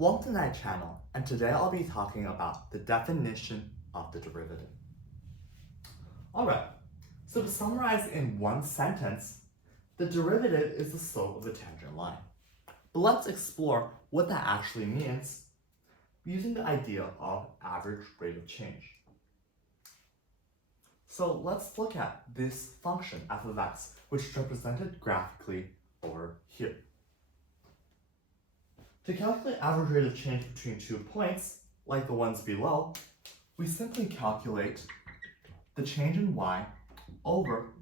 Welcome to my channel, and today I'll be talking about the definition of the derivative. Alright, so to summarize in one sentence, the derivative is the slope of a tangent line. But let's explore what that actually means using the idea of average rate of change. So let's look at this function f of x, which is represented graphically over here. To calculate average rate of change between 2 points, like the ones below, we simply calculate the change in y over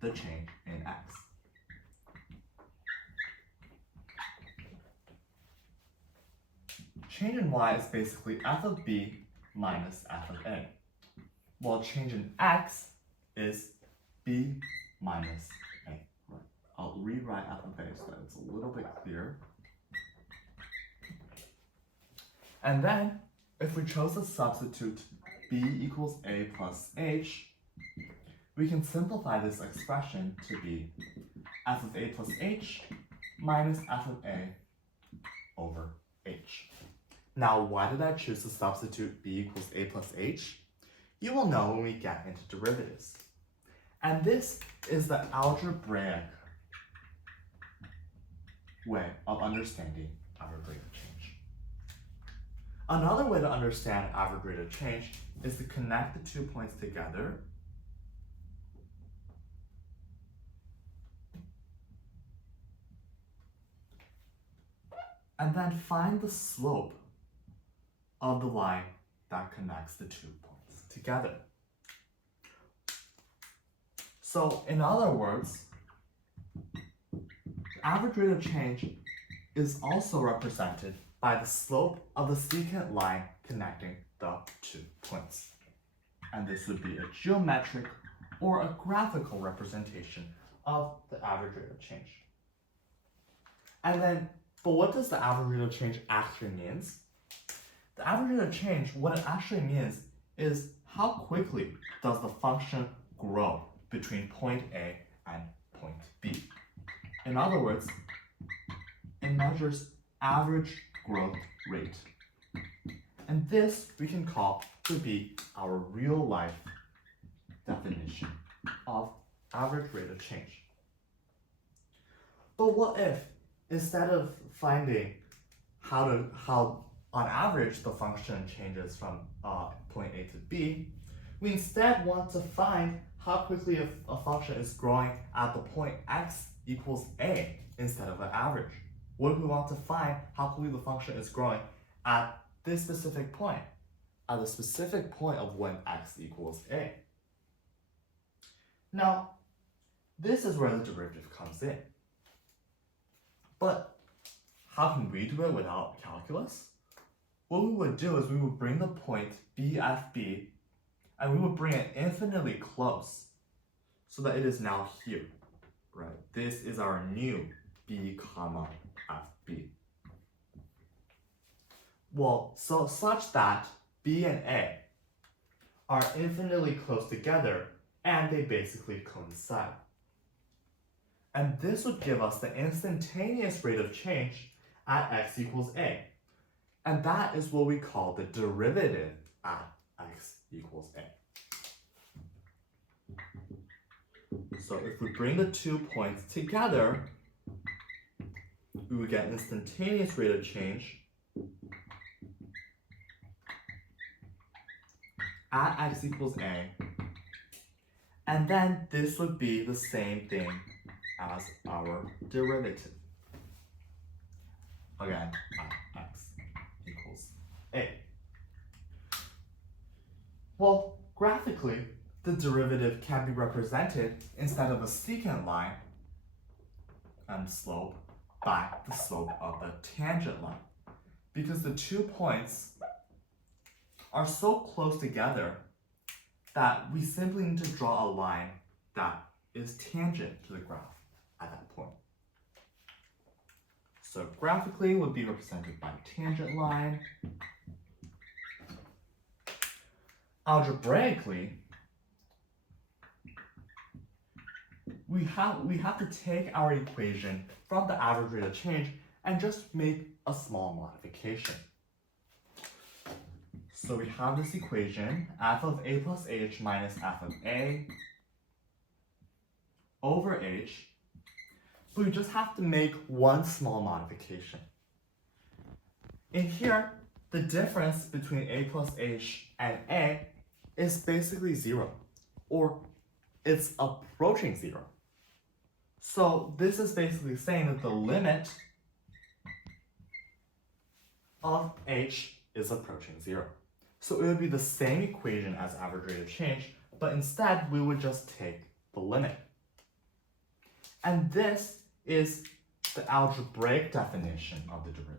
the change in x. Change in y is basically f of b minus f of a, while change in x is b minus a. I'll rewrite f of a so that it's a little bit clearer. And then, if we chose to substitute b equals a plus h, we can simplify this expression to be f of a plus h minus f of a over h. Now, why did I choose to substitute b equals a plus h? You will know when we get into derivatives. And this is the algebraic way of understanding average rate of change. Another way to understand average rate of change is to connect the 2 points together and then find the slope of the line that connects the 2 points together. So, in other words, average rate of change is also represented by the slope of the secant line connecting the 2 points. And this would be a geometric or a graphical representation of the average rate of change. And then, but what does the average rate of change actually means? The average rate of change, what it actually means is how quickly does the function grow between point A and point B. In other words, it measures average growth rate. And this we can call to be our real life definition of average rate of change. But what if, instead of finding how on average the function changes from point A to B, we instead want to find how quickly a function is growing at the point x equals a instead of an average? What if we want to find how quickly the function is growing at this specific point, at the specific point of when x equals a? Now, this is where the derivative comes in. But how can we do it without calculus? What we would do is we would bring the point BFB and we would bring it infinitely close so that it is now here, right? This is our new B comma FB. Well, so such that B and A are infinitely close together and they basically coincide. And this would give us the instantaneous rate of change at x equals a. And that is what we call the derivative at x equals a. So if we bring the 2 points together, we would get instantaneous rate of change at x equals a. And then this would be the same thing as our derivative. Again, at x equals a. Well, graphically, the derivative can be represented instead of a secant line and slope by the slope of the tangent line, because the 2 points are so close together that we simply need to draw a line that is tangent to the graph at that point. So graphically would be represented by a tangent line. Algebraically, we have to take our equation from the average rate of change and just make a small modification. So we have this equation, f of a plus h minus f of a over h, but we just have to make one small modification. In here, the difference between a plus h and a is basically 0, or it's approaching 0. So this is basically saying that the limit of h is approaching 0. So it would be the same equation as average rate of change, but instead we would just take the limit. And this is the algebraic definition of the derivative.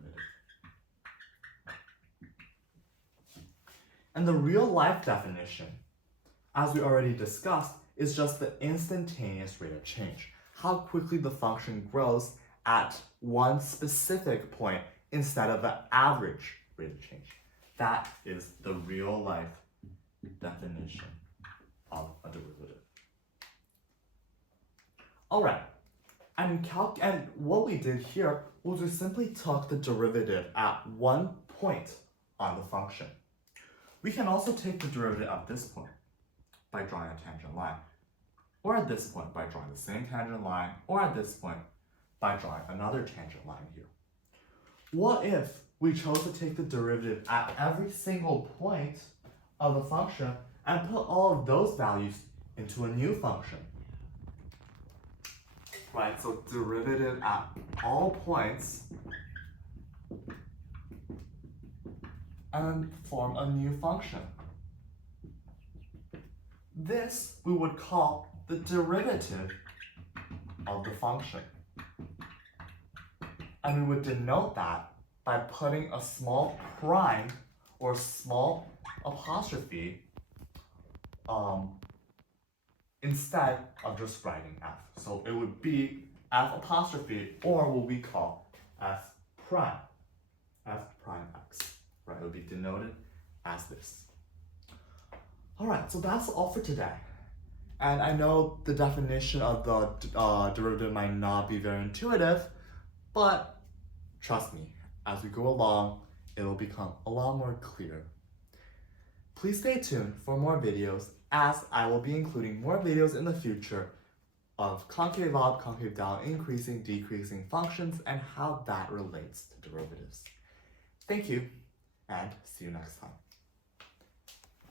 And the real life definition, as we already discussed, is just the instantaneous rate of change. How quickly the function grows at one specific point instead of the average rate of change. That is the real life definition of a derivative. Alright, and what we did here was we simply took the derivative at one point on the function. We can also take the derivative at this point by drawing a tangent line, or at this point by drawing the same tangent line, or at this point by drawing another tangent line here. What if we chose to take the derivative at every single point of the function and put all of those values into a new function? Right, so derivative at all points and form a new function. This we would call the derivative of the function. And we would denote that by putting a small prime or small apostrophe instead of just writing f. So it would be f apostrophe, or what we call f prime x, right? It would be denoted as this. All right, so that's all for today. And I know the definition of the derivative might not be very intuitive, but trust me, as we go along, it'll become a lot more clear. Please stay tuned for more videos, as I will be including more videos in the future of concave up, concave down, increasing, decreasing functions, and how that relates to derivatives. Thank you, and see you next time.